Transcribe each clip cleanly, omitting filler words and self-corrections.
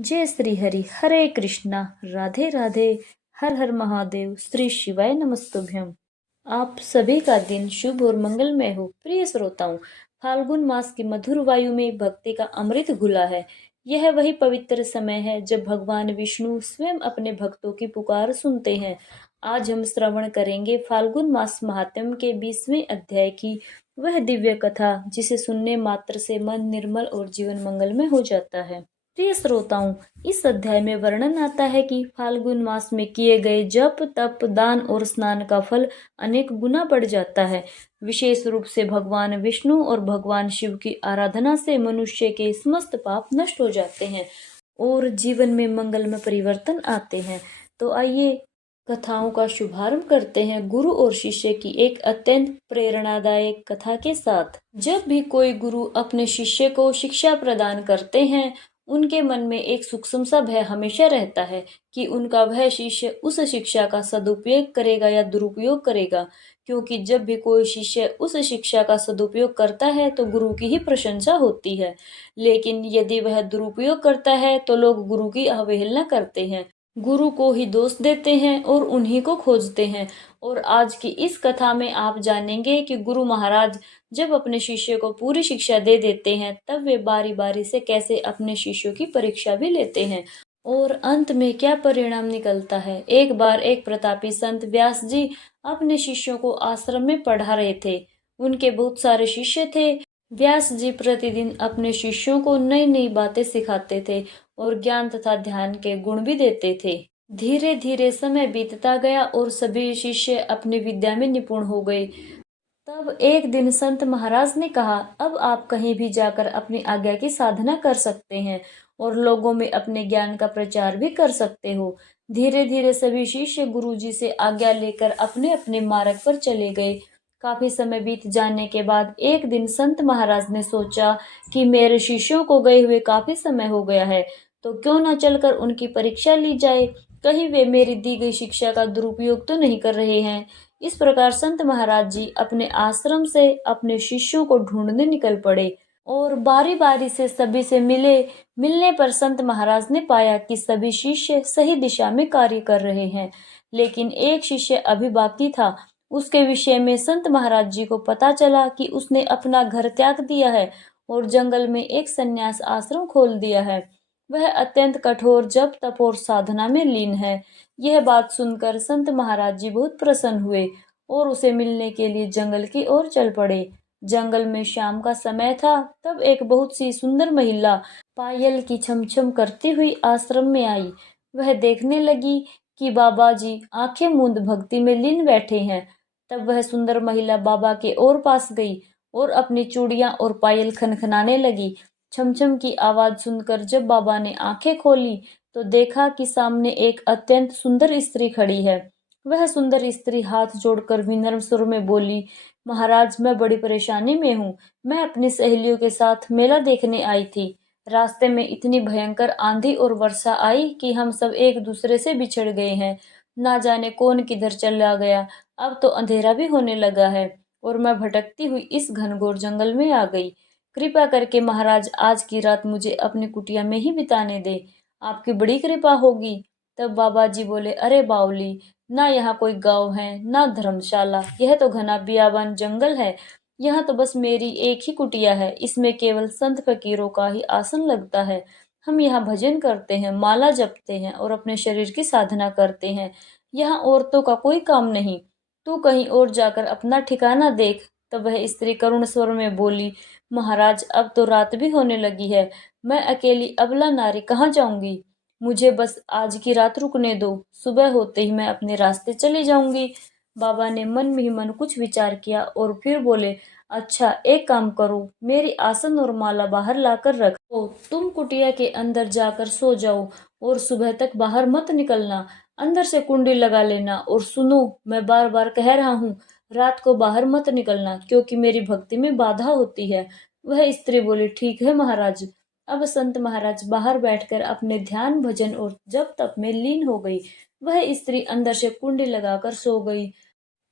जय श्री हरि। हरे कृष्णा। राधे राधे। हर हर महादेव। श्री शिवाय नमस्तुभ्यम। आप सभी का दिन शुभ और मंगलमय हो। प्रिय श्रोताओं, फाल्गुन मास की मधुर वायु में भक्ति का अमृत घुला है। यह वही पवित्र समय है जब भगवान विष्णु स्वयं अपने भक्तों की पुकार सुनते हैं। आज हम श्रवण करेंगे फाल्गुन मास महात्म्य के 20वें अध्याय की वह दिव्य कथा जिसे सुनने मात्र से मन निर्मल और जीवन मंगलमय हो जाता है। प्रिय श्रोताओं, इस अध्याय में वर्णन आता है कि फाल्गुन मास में किए गए जप तप दान और स्नान का फल अनेक गुना बढ़ जाता है। विशेष रूप से भगवान विष्णु और भगवान शिव की आराधना से मनुष्य के समस्त पाप नष्ट हो जाते हैं और जीवन में मंगलमय परिवर्तन आते हैं। तो आइए कथाओं का शुभारंभ करते हैं गुरु और शिष्य की एक अत्यंत प्रेरणादायक कथा के साथ। जब भी कोई गुरु अपने शिष्य को शिक्षा प्रदान करते हैं, उनके मन में एक सूक्ष्म सा भय हमेशा रहता है कि उनका वह शिष्य उस शिक्षा का सदुपयोग करेगा या दुरुपयोग करेगा, क्योंकि जब भी कोई शिष्य उस शिक्षा का सदुपयोग करता है तो गुरु की ही प्रशंसा होती है, लेकिन यदि वह दुरुपयोग करता है तो लोग गुरु की अवहेलना करते हैं, गुरु को ही दोष देते हैं और उन्हीं को खोजते हैं। और आज की इस कथा में आप जानेंगे कि गुरु महाराज जब अपने शिष्य को पूरी शिक्षा दे देते हैं तब वे बारी बारी से कैसे अपने शिष्यों की परीक्षा भी लेते हैं और अंत में क्या परिणाम निकलता है। एक बार एक प्रतापी संत व्यास जी अपने शिष्यों को आश्रम में पढ़ा रहे थे। उनके बहुत सारे शिष्य थे। व्यास जी प्रतिदिन अपने शिष्यों को नई नई बातें सिखाते थे और ज्ञान तथा ध्यान के गुण भी देते थे। धीरे धीरे समय बीतता गया और सभी शिष्य अपनी विद्या में निपुण हो गए। तब एक दिन संत महाराज ने कहा, अब आप कहीं भी जाकर अपनी आज्ञा की साधना कर सकते हैं और लोगों में अपने ज्ञान का प्रचार भी कर सकते हो। धीरे धीरे सभी शिष्य गुरुजी से आज्ञा लेकर अपने अपने मार्ग पर चले गए। काफी समय बीत जाने के बाद एक दिन संत महाराज ने सोचा कि मेरे शिष्यों को गए हुए काफी समय हो गया है, तो क्यों न चलकर उनकी परीक्षा ली जाए, कहीं वे मेरी दी गई शिक्षा का दुरुपयोग तो नहीं कर रहे हैं। इस प्रकार संत महाराज जी अपने आश्रम से अपने शिष्यों को ढूंढने निकल पड़े और बारी बारी से सभी से मिले। मिलने पर संत महाराज ने पाया कि सभी शिष्य सही दिशा में कार्य कर रहे हैं, लेकिन एक शिष्य अभी बाकी था। उसके विषय में संत महाराज जी को पता चला कि उसने अपना घर त्याग दिया है और जंगल में एक संन्यास आश्रम खोल दिया है। वह अत्यंत कठोर जप तप और साधना में लीन है। यह बात सुनकर संत महाराज जी बहुत प्रसन्न हुए और उसे मिलने के लिए जंगल की ओर चल पड़े। जंगल में शाम का समय था। तब एक बहुत सी सुंदर महिला पायल की छमछम करती हुई आश्रम में आई। वह देखने लगी कि बाबा जी आंखें मूंद भक्ति में लीन बैठे हैं। तब वह सुंदर महिला बाबा के और पास गई और अपनी चूड़ियां और पायल खनखनाने लगी। छमछम की आवाज सुनकर जब बाबा ने आंखें खोली तो देखा कि सामने एक अत्यंत सुंदर स्त्री खड़ी है। वह सुंदर स्त्री हाथ जोड़कर विनम्र स्वर में बोली, महाराज, मैं बड़ी परेशानी में हूँ। मैं अपनी सहेलियों के साथ मेला देखने आई थी। रास्ते में इतनी भयंकर आंधी और वर्षा आई कि हम सब एक दूसरे से बिछड़ गए हैं। ना जाने कौन किधर चला गया। अब तो अंधेरा भी होने लगा है और मैं भटकती हुई इस घनघोर जंगल में आ गई। कृपा करके महाराज आज की रात मुझे अपनी कुटिया में ही बिताने दे। आपकी बड़ी कृपा होगी। तब बाबा जी बोले, अरे बावली, ना यहाँ कोई गांव है ना धर्मशाला, यह तो घना बियाबान जंगल है। यहाँ तो बस मेरी एक ही कुटिया है। इसमें केवल संत फकीरों का ही आसन लगता है। हम यहाँ भजन करते हैं, माला जपते हैं और अपने शरीर की साधना करते हैं। यहाँ औरतों का कोई काम नहीं। तू कहीं और जाकर अपना ठिकाना देख। तब वह स्त्री करुण स्वर में बोली, महाराज, अब तो रात भी होने लगी है। मैं अकेली अबला नारी कहाँ जाऊंगी। मुझे बस आज की रात रुकने दो। सुबह होते ही मैं अपने रास्ते चली जाऊंगी। बाबा ने मन में ही मन कुछ विचार किया और फिर बोले, अच्छा एक काम करो, मेरी आसन और माला बाहर लाकर रखो। तुम कुटिया के अंदर जाकर सो जाओ और सुबह तक बाहर मत निकलना। अंदर से कुंडी लगा लेना और सुनो, मैं बार बार कह रहा हूँ, रात को बाहर मत निकलना, क्योंकि मेरी भक्ति में बाधा होती है। वह स्त्री बोली, ठीक है महाराज। अब संत महाराज बाहर बैठकर अपने ध्यान भजन और जप तप में लीन हो गई। वह स्त्री अंदर से कुंडी लगाकर सो गई।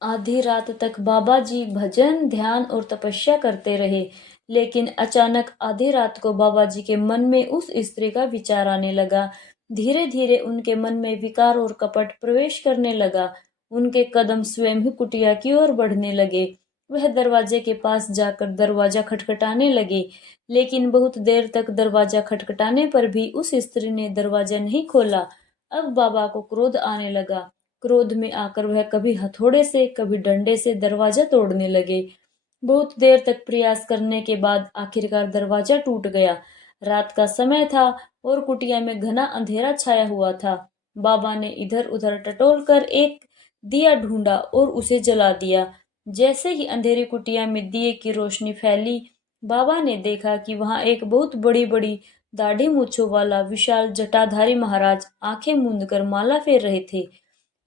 आधी रात तक बाबा जी भजन ध्यान और तपस्या करते रहे, लेकिन अचानक आधी रात को बाबा जी के मन में उस स्त्री का विचार आने लगा। धीरे धीरे उनके मन में विकार और कपट प्रवेश करने लगा। उनके कदम स्वयं ही कुटिया की ओर बढ़ने लगे। वह दरवाजे के पास जाकर दरवाजा खटखटाने लगे, लेकिन बहुत देर तक दरवाजा खटखटाने पर भी उस स्त्री ने दरवाजा नहीं खोला। अब बाबा को क्रोध आने लगा। क्रोध में आकर वह कभी हथौड़े से कभी डंडे से दरवाजा तोड़ने लगे। बहुत देर तक प्रयास करने के बाद आखिरकार दरवाजा टूट गया। रात का समय था और कुटिया में घना अंधेरा छाया हुआ था। बाबा ने इधर उधर टटोल कर एक दिया ढूंढा और उसे जला दिया। जैसे ही अंधेरी कुटिया में दिए की रोशनी फैली, बाबा ने देखा कि वहां एक बहुत बड़ी बड़ी दाढ़ी मूछों वाला विशाल जटाधारी महाराज आंखें मूंद कर माला फेर रहे थे।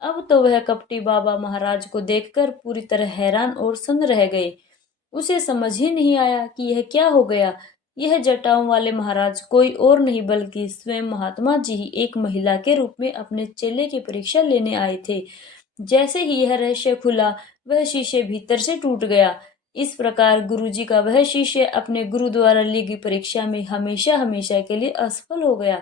अब तो वह कपटी बाबा महाराज को देखकर पूरी तरह हैरान और सन्न रह गए। उसे समझ ही नहीं आया कि यह क्या हो गया। यह जटाओं वाले महाराज कोई और नहीं बल्कि स्वयं महात्मा जी ही एक महिला के रूप में अपने चेले की परीक्षा लेने आए थे। जैसे ही यह रहस्य खुला, वह शीशे भीतर से टूट गया। इस प्रकार गुरुजी का वह शिष्य अपने गुरु द्वारा ली गई परीक्षा में हमेशा हमेशा के लिए असफल हो गया।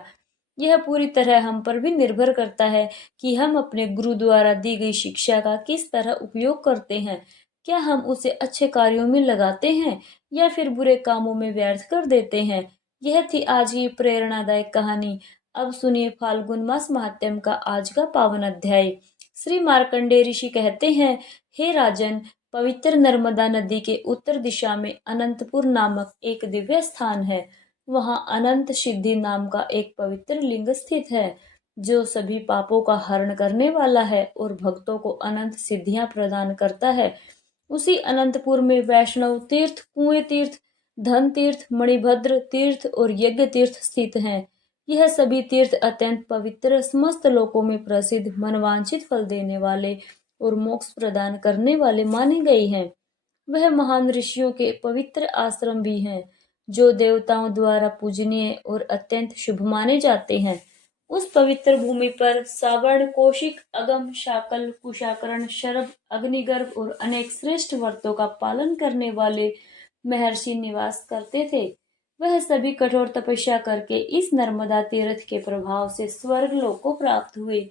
यह पूरी तरह हम पर भी निर्भर करता है कि हम अपने गुरु द्वारा दी गई शिक्षा का किस तरह उपयोग करते हैं। क्या हम उसे अच्छे कार्यों में लगाते हैं या फिर बुरे कामों में व्यर्थ कर देते हैं। यह थी आज की प्रेरणादायक कहानी। अब सुनिए फाल्गुन मास महात्म्य का आज का पावन अध्याय। श्री मार्कंडेय ऋषि कहते हैं, हे राजन, पवित्र नर्मदा नदी के उत्तर दिशा में अनंतपुर नामक एक दिव्य स्थान है। वहां अनंत सिद्धि नाम का एक पवित्र लिंग स्थित है, जो सभी पापों का हरण करने वाला है और भक्तों को अनंत सिद्धियां प्रदान करता है। उसी अनंतपुर में वैष्णव तीर्थ, कुएं तीर्थ, धन तीर्थ, मणिभद्र तीर्थ और यज्ञ तीर्थ स्थित हैं। यह सभी तीर्थ अत्यंत पवित्र, समस्त लोकों में प्रसिद्ध, मनवांछित फल देने वाले और मोक्ष प्रदान करने वाले माने गए हैं। वह महान ऋषियों के पवित्र आश्रम भी हैं, जो देवताओं द्वारा पूजनीय और अत्यंत शुभ माने जाते हैं। उस पवित्र भूमि पर सावर्ण, कौशिक, अगम, शाकल, कुशाकर्ण, शरभ, अग्निगर्भ और अनेक श्रेष्ठ व्रतों का पालन करने वाले महर्षि निवास करते थे। वह सभी कठोर तपस्या करके इस नर्मदा तीर्थ के प्रभाव से स्वर्ग लोक को प्राप्त हुए।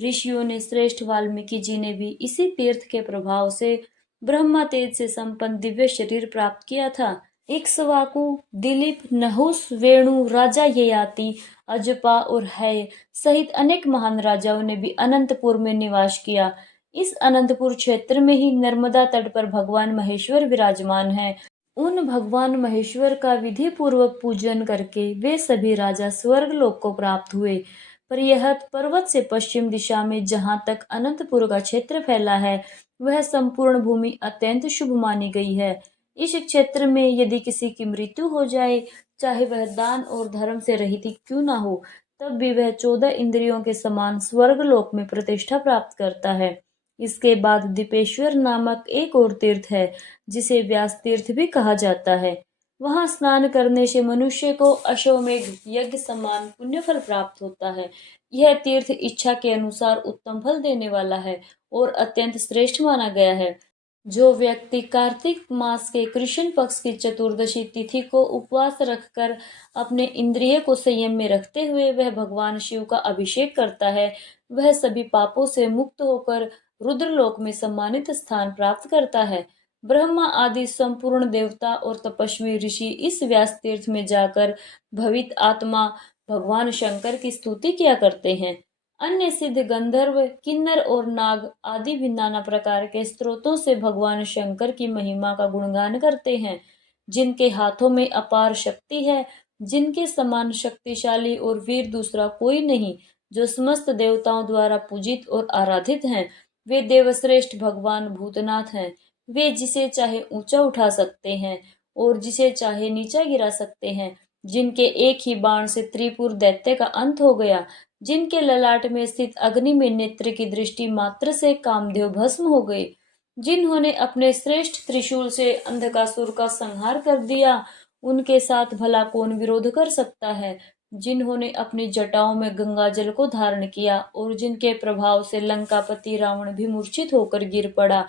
ऋषियों ने श्रेष्ठ वाल्मीकि जी ने भी इसी तीर्थ के प्रभाव से ब्रह्मा तेज से संपन्न दिव्य शरीर प्राप्त किया था। इक्ष्वाकु, दिलीप, नहुस, वेणु, राजा ययाति, अजपा और है सहित अनेक महान राजाओं ने भी अनंतपुर में निवास किया। इस अनंतपुर क्षेत्र में ही नर्मदा तट पर भगवान महेश्वर विराजमान हैं। उन भगवान महेश्वर का विधि पूर्वक पूजन करके वे सभी राजा स्वर्ग लोक को प्राप्त हुए। परियहत पर्वत से पश्चिम दिशा में जहाँ तक अनंतपुर का क्षेत्र फैला है, वह संपूर्ण भूमि अत्यंत शुभ मानी गई है। इस क्षेत्र में यदि किसी की मृत्यु हो जाए, चाहे वह दान और धर्म से रहित ही क्यों ना हो, तब भी वह 14 इंद्रियों के समान स्वर्ग लोक में प्रतिष्ठा प्राप्त करता है। इसके बाद दीपेश्वर नामक एक और तीर्थ है, जिसे व्यास तीर्थ भी कहा जाता है। वहां स्नान करने से मनुष्य को अश्वमेघ यज्ञ समान पुण्य फल प्राप्त होता है। यह तीर्थ इच्छा के अनुसार उत्तम फल देने वाला है और अत्यंत श्रेष्ठ माना गया है। जो व्यक्ति कार्तिक मास के कृष्ण पक्ष की चतुर्दशी तिथि को उपवास रखकर अपने इंद्रिय को संयम में रखते हुए वह भगवान शिव का अभिषेक करता है, वह सभी पापों से मुक्त होकर रुद्रलोक में सम्मानित स्थान प्राप्त करता है। ब्रह्मा आदि संपूर्ण देवता और तपस्वी ऋषि इस व्यास तीर्थ में जाकर भवित आत्मा भगवान शंकर की स्तुति किया करते हैं। अन्य सिद्ध गंधर्व, किन्नर और नाग आदि भी नाना प्रकार के स्रोतों से भगवान शंकर की महिमा का गुणगान करते हैं। जिनके हाथों में अपार शक्ति है, जिनके समान शक्तिशाली और वीर दूसरा कोई नहीं, जो समस्त देवताओं द्वारा पूजित और आराधित हैं, वे देवश्रेष्ठ भगवान भूतनाथ हैं। वे जिसे चाहे ऊंचा उठा सकते हैं और जिसे चाहे नीचा गिरा सकते हैं। जिनके एक ही बाण से त्रिपुर दैत्य का अंत हो गया, जिनके ललाट में स्थित अग्नि में नेत्र की दृष्टि मात्र से कामदेव भस्म हो गए, जिन्होंने अपने श्रेष्ठ त्रिशूल से अंधकासुर का संहार कर दिया, उनके साथ भला कौन विरोध कर सकता है। जिन्होंने अपनी जटाओं में गंगा जल को धारण किया और जिनके प्रभाव से लंकापति रावण भी मूर्छित होकर गिर पड़ा,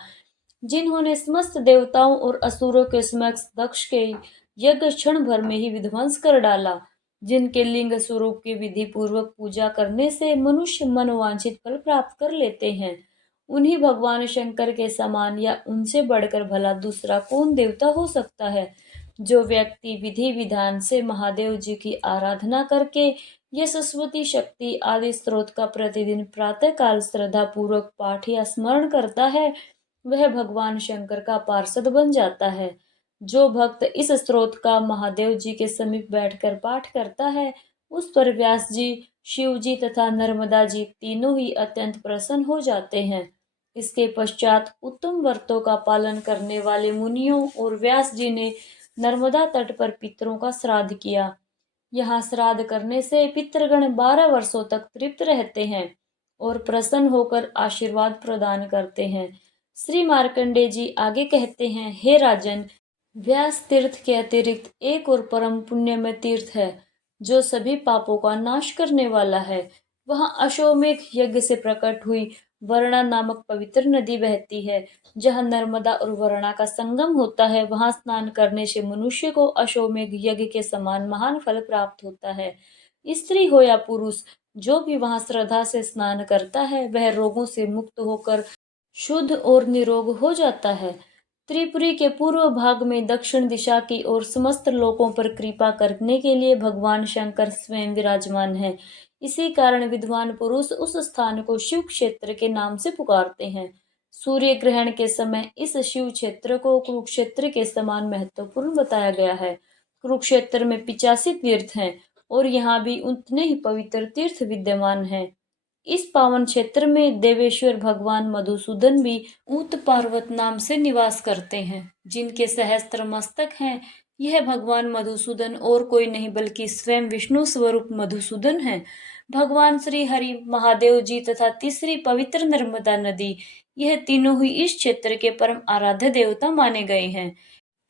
जिन्होंने समस्त देवताओं और असुरों के समक्ष दक्ष के यज्ञ क्षण भर में ही विध्वंस कर डाला। जिनके लिंग स्वरूप की विधि पूर्वक पूजा करने से मनुष्य मनोवांछित फल प्राप्त कर लेते हैं, उन्हीं भगवान शंकर के समान या उनसे बढ़कर भला दूसरा कौन देवता हो सकता है। जो व्यक्ति विधि विधान से महादेव जी की आराधना करके यशस्वती शक्ति आदि स्त्रोत का प्रतिदिन प्रातः काल श्रद्धा पूर्वक पाठ या स्मरण करता है, वह भगवान शंकर का पार्षद बन जाता है। जो भक्त इस स्त्रोत का महादेव जी के समीप बैठकर पाठ करता है, उस पर व्यास जी, शिव जी तथा नर्मदा जी तीनों ही अत्यंत प्रसन्न हो जाते हैं। इसके पश्चात उत्तम व्रतों का पालन करने वाले मुनियों और व्यास जी ने नर्मदा तट पर पितरों का श्राद्ध किया। यहाँ श्राद्ध करने से पितृगण 12 वर्षों तक तृप्त रहते हैं और प्रसन्न होकर आशीर्वाद प्रदान करते हैं। श्री मार्कंडे जी आगे कहते हैं, हे राजन, व्यास तीर्थ के अतिरिक्त एक और परम पुण्यमय तीर्थ है, जो सभी पापों का नाश करने वाला है। वहाँ अश्वमेध यज्ञ से प्रकट हुई वरुणा नामक पवित्र नदी बहती है। जहाँ नर्मदा और वरुणा का संगम होता है, वहाँ स्नान करने से मनुष्य को अश्वमेध यज्ञ के समान महान फल प्राप्त होता है। स्त्री हो या पुरुष, जो भी वहाँ श्रद्धा से स्नान करता है, वह रोगों से मुक्त होकर शुद्ध और निरोग हो जाता है। त्रिपुरी के पूर्व भाग में दक्षिण दिशा की ओर समस्त लोकों पर कृपा करने के लिए भगवान शंकर स्वयं विराजमान है। इसी कारण विद्वान पुरुष उस स्थान को शिव क्षेत्र के नाम से पुकारते हैं। सूर्य ग्रहण के समय इस शिव क्षेत्र को कुरुक्षेत्र के समान महत्वपूर्ण बताया गया है। कुरुक्षेत्र में 85 तीर्थ हैं और यहाँ भी उतने ही पवित्र तीर्थ विद्यमान हैं। इस पावन क्षेत्र में देवेश्वर भगवान मधुसूदन भी ऊत पर्वत नाम से निवास करते हैं, जिनके सहस्त्र मस्तक हैं। यह भगवान मधुसूदन और कोई नहीं बल्कि स्वयं विष्णु स्वरूप मधुसूदन है। भगवान श्री हरि, महादेव जी तथा तीसरी पवित्र नर्मदा नदी, यह तीनों ही इस क्षेत्र के परम आराध्य देवता माने गए हैं।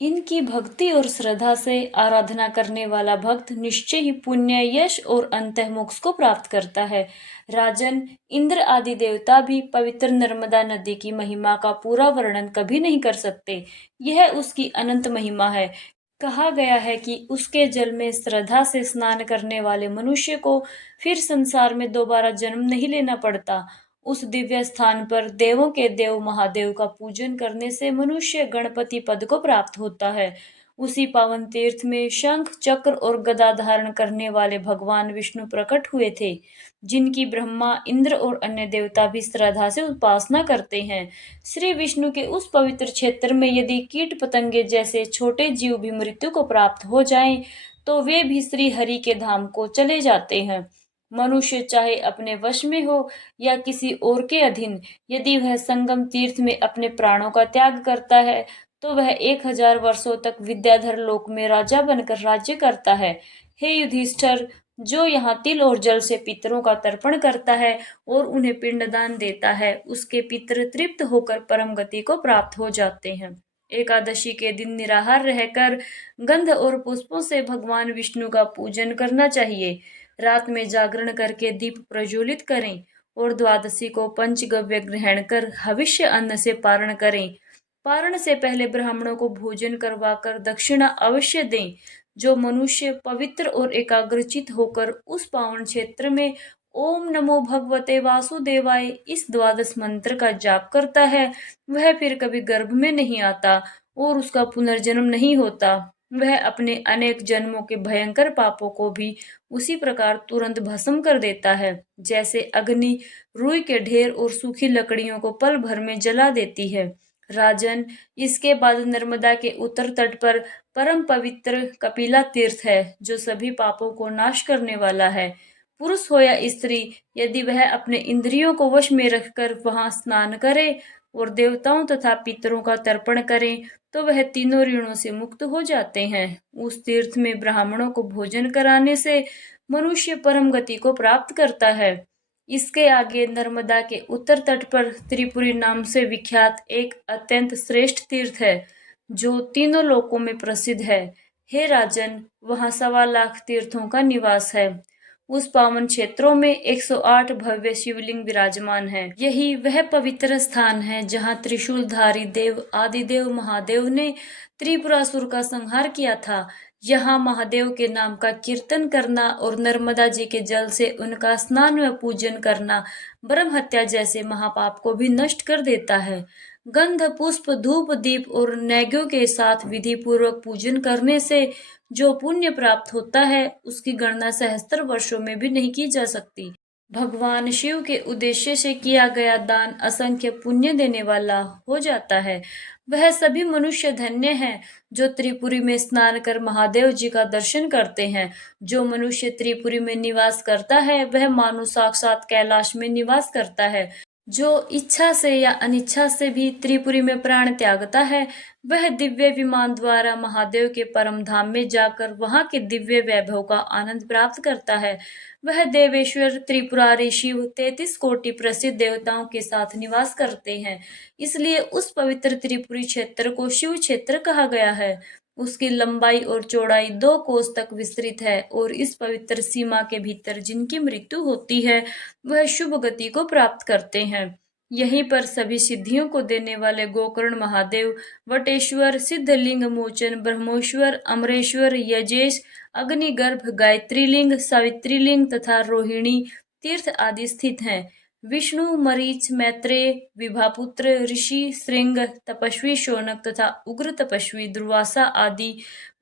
इनकी भक्ति और श्रद्धा से आराधना करने वाला भक्त निश्चय ही पुण्य, यश और अंतः मोक्ष को प्राप्त करता है। राजन, इंद्र आदि देवता भी पवित्र नर्मदा नदी की महिमा का पूरा वर्णन कभी नहीं कर सकते। यह उसकी अनंत महिमा है। कहा गया है कि उसके जल में श्रद्धा से स्नान करने वाले मनुष्य को फिर संसार में दोबारा जन्म नहीं लेना पड़ता। उस दिव्य स्थान पर देवों के देव महादेव का पूजन करने से मनुष्य गणपति पद को प्राप्त होता है। उसी पावन तीर्थ में शंख, चक्र और गदा धारण करने वाले भगवान विष्णु प्रकट हुए थे, जिनकी ब्रह्मा, इंद्र और अन्य देवता भी श्रद्धा से उपासना करते हैं। श्री विष्णु के उस पवित्र क्षेत्र में यदि कीट पतंगे जैसे छोटे जीव भी मृत्यु को प्राप्त हो जाएं, तो वे भी श्री हरि के धाम को चले जाते हैं। मनुष्य चाहे अपने वश में हो या किसी और के अधीन, यदि वह संगम तीर्थ में अपने प्राणों का त्याग करता है, तो वह 1000 वर्षों तक विद्याधर लोक में राजा बनकर राज्य करता है। हे युधिष्ठिर, जो यहाँ तिल और जल से पितरों का तर्पण करता है और उन्हें पिंडदान देता है, उसके पितर तृप्त होकर परम गति को प्राप्त हो जाते हैं। एकादशी के दिन निराहार रहकर गंध और पुष्पों से भगवान विष्णु का पूजन करना चाहिए। रात में जागरण करके दीप प्रज्वलित करें और द्वादशी को पंचगव्य ग्रहण कर हविष्य अन्न से पारण करें। पारण से पहले ब्राह्मणों को भोजन करवाकर दक्षिणा अवश्य दें। जो मनुष्य पवित्र और एकाग्रचित होकर उस पावन क्षेत्र में ओम नमो भगवते वासुदेवाय इस द्वादश मंत्र का जाप करता है, वह फिर कभी गर्भ में नहीं आता और उसका पुनर्जन्म नहीं होता। वह अपने अनेक जन्मों के भयंकर पापों को भी उसी प्रकार तुरंत भस्म कर देता है, जैसे अग्नि रुई के ढेर और सूखी लकड़ियों को पल भर में जला देती है। राजन, इसके बाद नर्मदा के उत्तर तट पर परम पवित्र कपिला तीर्थ है, जो सभी पापों को नाश करने वाला है। पुरुष हो या स्त्री, यदि वह अपने इंद्रियों को वश में रखकर वहां स्नान करे और देवताओं तथा पितरों का तर्पण करें, तो वह तीनों ऋणों से मुक्त हो जाते हैं। उस तीर्थ में ब्राह्मणों को भोजन कराने से मनुष्य परम गति को प्राप्त करता है। इसके आगे नर्मदा के उत्तर तट पर त्रिपुरी नाम से विख्यात एक अत्यंत श्रेष्ठ तीर्थ है, जो तीनों लोकों में प्रसिद्ध है। हे राजन, वहाँ 1.25 लाख तीर्थों का निवास है। उस पावन क्षेत्रों में 108 भव्य शिवलिंग विराजमान है। यही वह पवित्र स्थान है जहाँ त्रिशूलधारी देव आदिदेव महादेव ने त्रिपुरासुर का संहार किया था। यहाँ महादेव के नाम का कीर्तन करना और नर्मदा जी के जल से उनका स्नान व पूजन करना ब्रह्म हत्या जैसे महापाप को भी नष्ट कर देता है। गंध पुष्प धूप दीप और नैवेद्यों के साथ विधि पूर्वक पूजन करने से जो पुण्य प्राप्त होता है उसकी गणना सहस्त्र वर्षों में भी नहीं की जा सकती। भगवान शिव के उद्देश्य से किया गया दान असंख्य पुण्य देने वाला हो जाता है। वह सभी मनुष्य धन्य हैं जो त्रिपुरी में स्नान कर महादेव जी का दर्शन करते हैं। जो मनुष्य त्रिपुरी में निवास करता है वह मानो साक्षात कैलाश में निवास करता है। जो इच्छा से या अनिच्छा से भी त्रिपुरी में प्राण त्यागता है वह दिव्य विमान द्वारा महादेव के परम धाम में जाकर वहां के दिव्य वैभव का आनंद प्राप्त करता है। वह देवेश्वर त्रिपुरारी शिव 33 कोटि प्रसिद्ध देवताओं के साथ निवास करते हैं। इसलिए उस पवित्र त्रिपुरी क्षेत्र को शिव क्षेत्र कहा गया है। उसकी लंबाई और चौड़ाई 2 कोस तक विस्तृत है और इस पवित्र सीमा के भीतर जिनकी मृत्यु होती है वह शुभ गति को प्राप्त करते हैं। यहीं पर सभी सिद्धियों को देने वाले गोकर्ण महादेव, वटेश्वर, सिद्धलिंग मोचन, ब्रह्मेश्वर, अमरेश्वर, यजेश, अग्निगर्भ, गायत्री लिंग, सावित्री लिंग तथा रोहिणी तीर्थ आदि स्थित हैं। विष्णु, मरीच, मैत्रेय, विभापुत्र, ऋषि, श्रृंग, तपस्वी शौनक तथा उग्र तपस्वी दुर्वासा आदि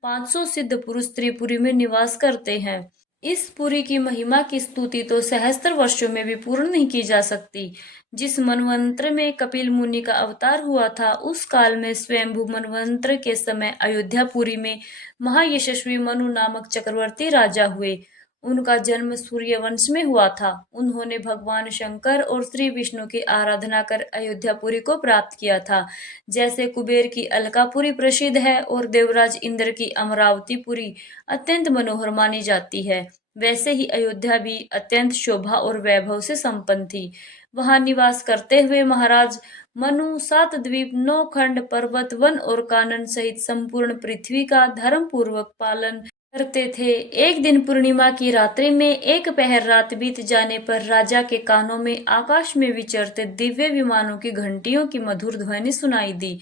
500 सिद्ध पुरुष त्रिपुरी में निवास करते हैं। इस पुरी की महिमा की स्तुति तो सहस्त्र वर्षों में भी पूर्ण नहीं की जा सकती। जिस मनवंत्र में कपिल मुनि का अवतार हुआ था उस काल में स्वयंभू मनवंत्र के समय अयोध्यापुरी में महायशस्वी मनु नामक चक्रवर्ती राजा हुए। उनका जन्म सूर्यवंश में हुआ था। उन्होंने भगवान शंकर और श्री विष्णु की आराधना कर अयोध्यापुरी को प्राप्त किया था। जैसे कुबेर की अलकापुरी प्रसिद्ध है और देवराज इंद्र की अमरावतीपुरी अत्यंत मनोहर मानी जाती है, वैसे ही अयोध्या भी अत्यंत शोभा और वैभव से संपन्न थी। वहां निवास करते हुए महाराज मनु 7 द्वीप, 9 खंड, पर्वत, वन और कानन सहित संपूर्ण पृथ्वी का धर्म पूर्वक पालन करते थे। एक दिन पूर्णिमा की रात्रि में एक पहर रात बीत जाने पर राजा के कानों में आकाश में विचरते दिव्य विमानों की घंटियों की मधुर ध्वनि सुनाई दी।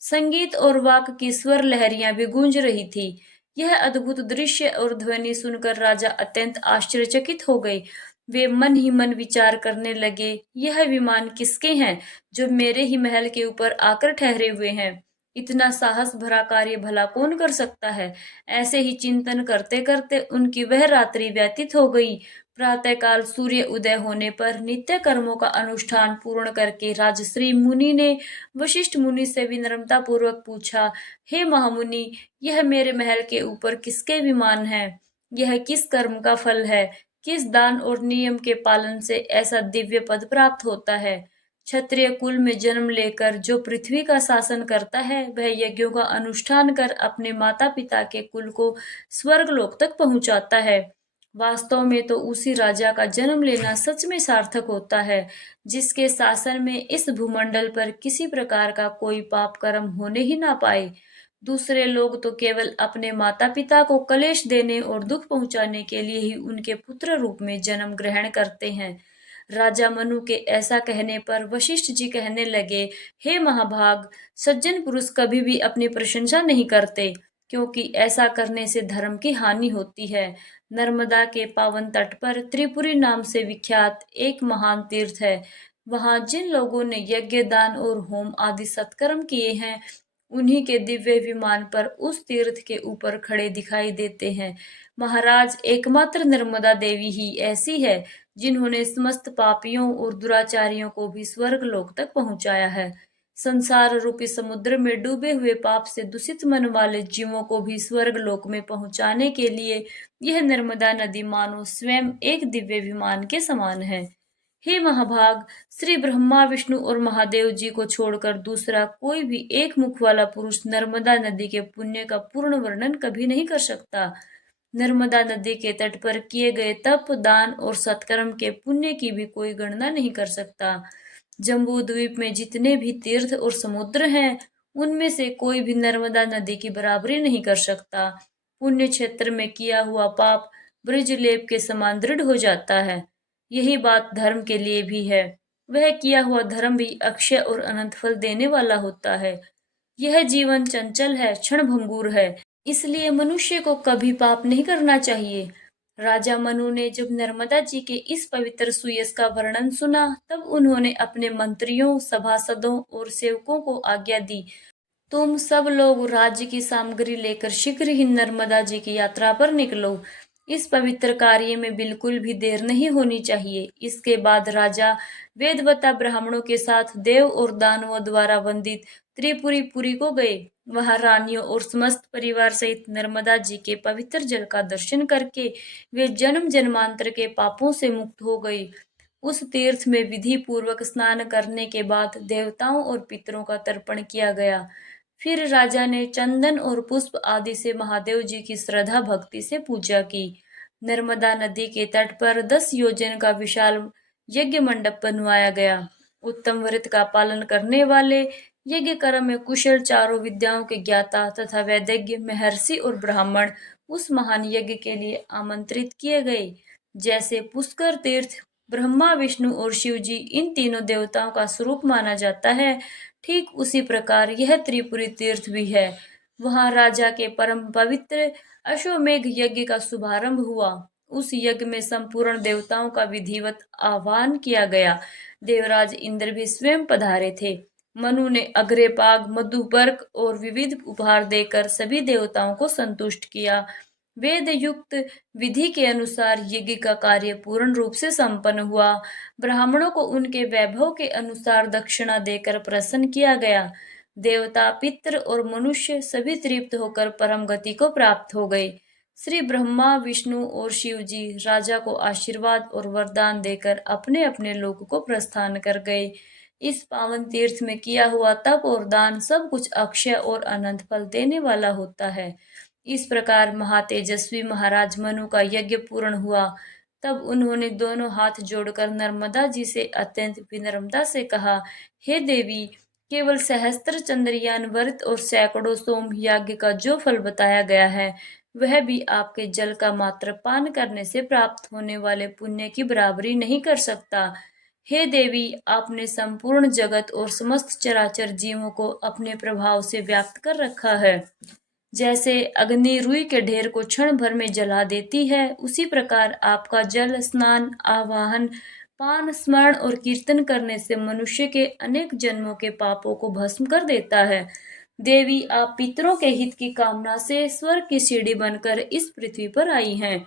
संगीत और वाक की स्वर लहरियां भी गूंज रही थी। यह अद्भुत दृश्य और ध्वनि सुनकर राजा अत्यंत आश्चर्यचकित हो गए। वे मन ही मन विचार करने लगे, यह विमान किसके हैं जो मेरे ही महल के ऊपर आकर ठहरे हुए हैं। इतना साहस भरा कार्य भला कौन कर सकता है। ऐसे ही चिंतन करते करते उनकी वह रात्रि व्यतीत हो गई। प्रातःकाल सूर्य उदय होने पर नित्य कर्मों का अनुष्ठान पूर्ण करके राजश्री मुनि ने वशिष्ठ मुनि से विनम्रता पूर्वक पूछा, हे महामुनि, यह मेरे महल के ऊपर किसके विमान है? यह किस कर्म का फल है? किस दान और नियम के पालन से ऐसा दिव्य पद प्राप्त होता है? क्षत्रिय कुल में जन्म लेकर जो पृथ्वी का शासन करता है वह यज्ञों का अनुष्ठान कर अपने माता पिता के कुल को स्वर्ग लोक तक पहुंचाता है। वास्तव में तो उसी राजा का जन्म लेना सच में सार्थक होता है जिसके शासन में इस भूमंडल पर किसी प्रकार का कोई पाप कर्म होने ही ना पाए। दूसरे लोग तो केवल अपने माता पिता को कलेश देने और दुख पहुंचाने के लिए ही उनके पुत्र रूप में जन्म ग्रहण करते हैं। राजा मनु के ऐसा कहने पर वशिष्ठ जी कहने लगे, हे महाभाग, सज्जन पुरुष कभी भी अपनी प्रशंसा नहीं करते, क्योंकि ऐसा करने से धर्म की हानि होती है। नर्मदा के पावन तट पर त्रिपुरी नाम से विख्यात एक महान तीर्थ है। वहां जिन लोगों ने यज्ञ दान और होम आदि सत्कर्म किए हैं उन्हीं के दिव्य विमान पर उस तीर्थ के ऊपर खड़े दिखाई देते हैं। महाराज, एकमात्र नर्मदा देवी ही ऐसी है जिन्होंने समस्त पापियों और दुराचारियों को भी स्वर्ग लोक तक पहुंचाया है। संसार रूपी समुद्र में डूबे हुए पाप से दूषित मन वाले जीवों को भी स्वर्ग लोक में पहुंचाने के लिए यह नर्मदा नदी मानो स्वयं एक दिव्य विमान के समान है। हे महाभाग, श्री ब्रह्मा विष्णु और महादेव जी को छोड़कर दूसरा कोई भी एक मुख वाला पुरुष नर्मदा नदी के पुण्य का पूर्ण वर्णन कभी नहीं कर सकता। नर्मदा नदी के तट पर किए गए तप, दान और सत्कर्म के पुण्य की भी कोई गणना नहीं कर सकता। जम्बू द्वीप में जितने भी तीर्थ और समुद्र हैं उनमें से कोई भी नर्मदा नदी की बराबरी नहीं कर सकता। पुण्य क्षेत्र में किया हुआ पाप ब्रजलेप के समान दृढ़ हो जाता है। यही बात धर्म के लिए भी है। वह किया हुआ धर्म भी अक्षय और अनंत फल देने वाला होता है। यह जीवन चंचल है, क्षणभंगुर है, इसलिए मनुष्य को कभी पाप नहीं करना चाहिए। राजा मनु ने जब नर्मदा जी के इस पवित्र सुयस का वर्णन सुना, तब उन्होंने अपने मंत्रियों, सभासदों और सेवकों को आज्ञा दी, तुम सब लोग राज्य की सामग्री लेकर शीघ्र ही नर्मदा जी की यात्रा पर निकलो। इस पवित्र कार्य में बिल्कुल भी देर नहीं होनी चाहिए। इसके बाद राजा वेदवता ब्राह्मणों के साथ देव और दानवों द्वारा वंदित त्रिपुरी को गए। वहां रानियों और समस्त परिवार सहित नर्मदा जी के पवित्र जल का दर्शन करके वे जन्म जन्मांतर के पापों से मुक्त हो गई। उस तीर्थ में विधि पूर्वक स्नान करने के बाद देवताओं और पितरों का तर्पण किया गया। फिर राजा ने चंदन और पुष्प आदि से महादेव जी की श्रद्धा भक्ति से पूजा की। नर्मदा नदी के तट पर 10 योजन का विशाल यज्ञ मंडप बनवाया गया। उत्तम व्रत का पालन करने वाले, यज्ञ कर्म में कुशल, चारों विद्याओं के ज्ञाता तथा वैदज्ञ महर्षि और ब्राह्मण उस महान यज्ञ के लिए आमंत्रित किए गए। जैसे पुष्कर तीर्थ ब्रह्मा, विष्णु और शिव जी इन तीनों देवताओं का स्वरूप माना जाता है, ठीक उसी प्रकार यह त्रिपुरी तीर्थ भी है। वहां राजा के परम पवित्र अश्वमेघ यज्ञ का शुभारंभ हुआ। उस यज्ञ में संपूर्ण देवताओं का विधिवत आह्वान किया गया। देवराज इंद्र भी स्वयं पधारे थे। मनु ने अग्रपाग, मधुपर्क और विविध उपहार देकर सभी देवताओं को संतुष्ट किया। वेद युक्त विधि के अनुसार यज्ञ का कार्य पूर्ण रूप से संपन्न हुआ। ब्राह्मणों को उनके वैभव के अनुसार दक्षिणा देकर प्रसन्न किया गया। देवता, पितृ और मनुष्य सभी तृप्त होकर परम गति को प्राप्त हो गए। श्री ब्रह्मा, विष्णु और शिव जी राजा को आशीर्वाद और वरदान देकर अपने अपने लोक को प्रस्थान कर गए। इस पावन तीर्थ में किया हुआ तप और दान सब कुछ अक्षय और अनंत फल देने वाला होता है। इस प्रकार महातेजस्वी महाराज मनु का यज्ञ पूर्ण हुआ। तब उन्होंने दोनों हाथ जोड़कर नर्मदा जी से अत्यंत विनम्रता से कहा, हे देवी, केवल सहस्त्र चंद्रयान व्रत और सैकड़ों सोम यज्ञ का जो फल बताया गया है, वह भी आपके जल का मात्र पान करने से प्राप्त होने वाले पुण्य की बराबरी नहीं कर सकता। हे देवी, आपने संपूर्ण जगत और समस्त चराचर जीवों को अपने प्रभाव से व्याप्त कर रखा है। जैसे अग्नि रुई के ढेर को क्षण भर में जला देती है, उसी प्रकार आपका जल स्नान, आवाहन, पान, स्मरण और कीर्तन करने से मनुष्य के अनेक जन्मों के पापों को भस्म कर देता है। देवी, आप पितरों के हित की कामना से स्वर्ग की सीढ़ी बनकर इस पृथ्वी पर आई हैं।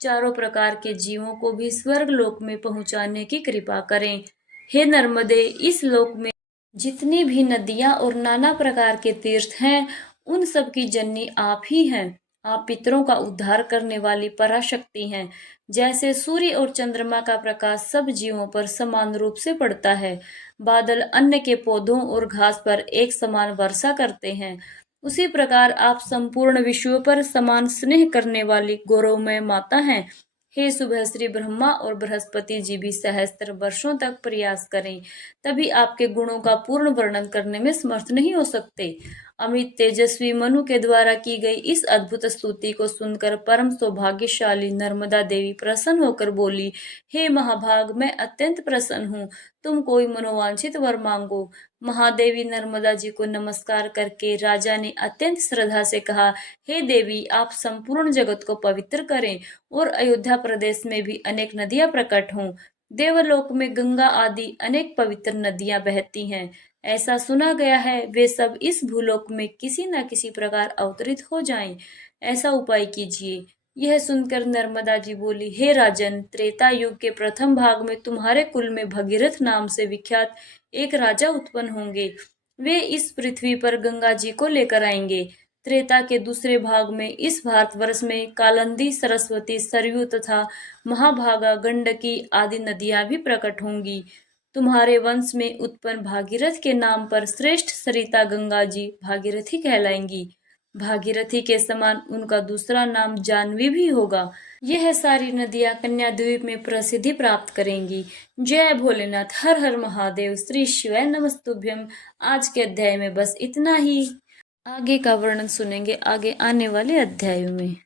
चारों प्रकार के जीवों को भी स्वर्ग लोक में पहुंचाने की कृपा करें। हे नर्मदे, इस लोक में जितनी भी नदियां और नाना प्रकार के तीर्थ हैं, उन सब की जननी आप ही हैं। आप पितरों का उद्धार करने वाली पराशक्ति हैं। जैसे सूर्य और चंद्रमा का प्रकाश सब जीवों पर समान रूप से पड़ता है, बादल अन्न के पौधों और घास पर एक समान वर्षा करते हैं, उसी प्रकार आप संपूर्ण विश्व पर समान स्नेह करने वाली गौरवमय माता हैं। हे सुबह श्री ब्रह्मा और बृहस्पति जी भी सहस्त्र वर्षों तक प्रयास करें, तभी आपके गुणों का पूर्ण वर्णन करने में समर्थ नहीं हो सकते। अमित तेजस्वी मनु के द्वारा की गई इस अद्भुत स्तुति को सुनकर परम सौभाग्यशाली नर्मदा देवी प्रसन्न होकर बोली, हे महाभाग, मैं अत्यंत प्रसन्न हूँ। तुम कोई मनोवांछित वर मांगो। महादेवी नर्मदा जी को नमस्कार करके राजा ने अत्यंत श्रद्धा से कहा, हे देवी, आप संपूर्ण जगत को पवित्र करें और अयोध्या प्रदेश में भी अनेक नदियां प्रकट हों। देवलोक में गंगा आदि अनेक पवित्र नदियां बहती हैं। ऐसा सुना गया है, वे सब इस भूलोक में किसी न किसी प्रकार अवतरित हो जाएं। ऐसा उपाय कीजिए। यह सुनकर नर्मदा जी बोली, हे राजन, त्रेता युग के प्रथम भाग में तुम्हारे कुल में भगीरथ नाम से विख्यात एक राजा उत्पन्न होंगे। वे इस पृथ्वी पर गंगा जी को लेकर आएंगे। त्रेता के दूसरे भाग में इस भारतवर्ष में कालिंदी, सरस्वती, सरयू तथा महाभागा, गंडकी आदि नदियां भी प्रकट होंगी। तुम्हारे वंश में उत्पन्न भागीरथ के नाम पर श्रेष्ठ सरिता गंगा जी भागीरथी कहलाएंगी। भागीरथी के समान उनका दूसरा नाम जानवी भी होगा। यह सारी नदियां कन्याद्वीप में प्रसिद्धि प्राप्त करेंगी। जय भोलेनाथ, हर हर महादेव, श्री शिवाय नमस्तुभ्यम। आज के अध्याय में बस इतना ही। आगे का वर्णन सुनेंगे आगे आने वाले अध्यायों में।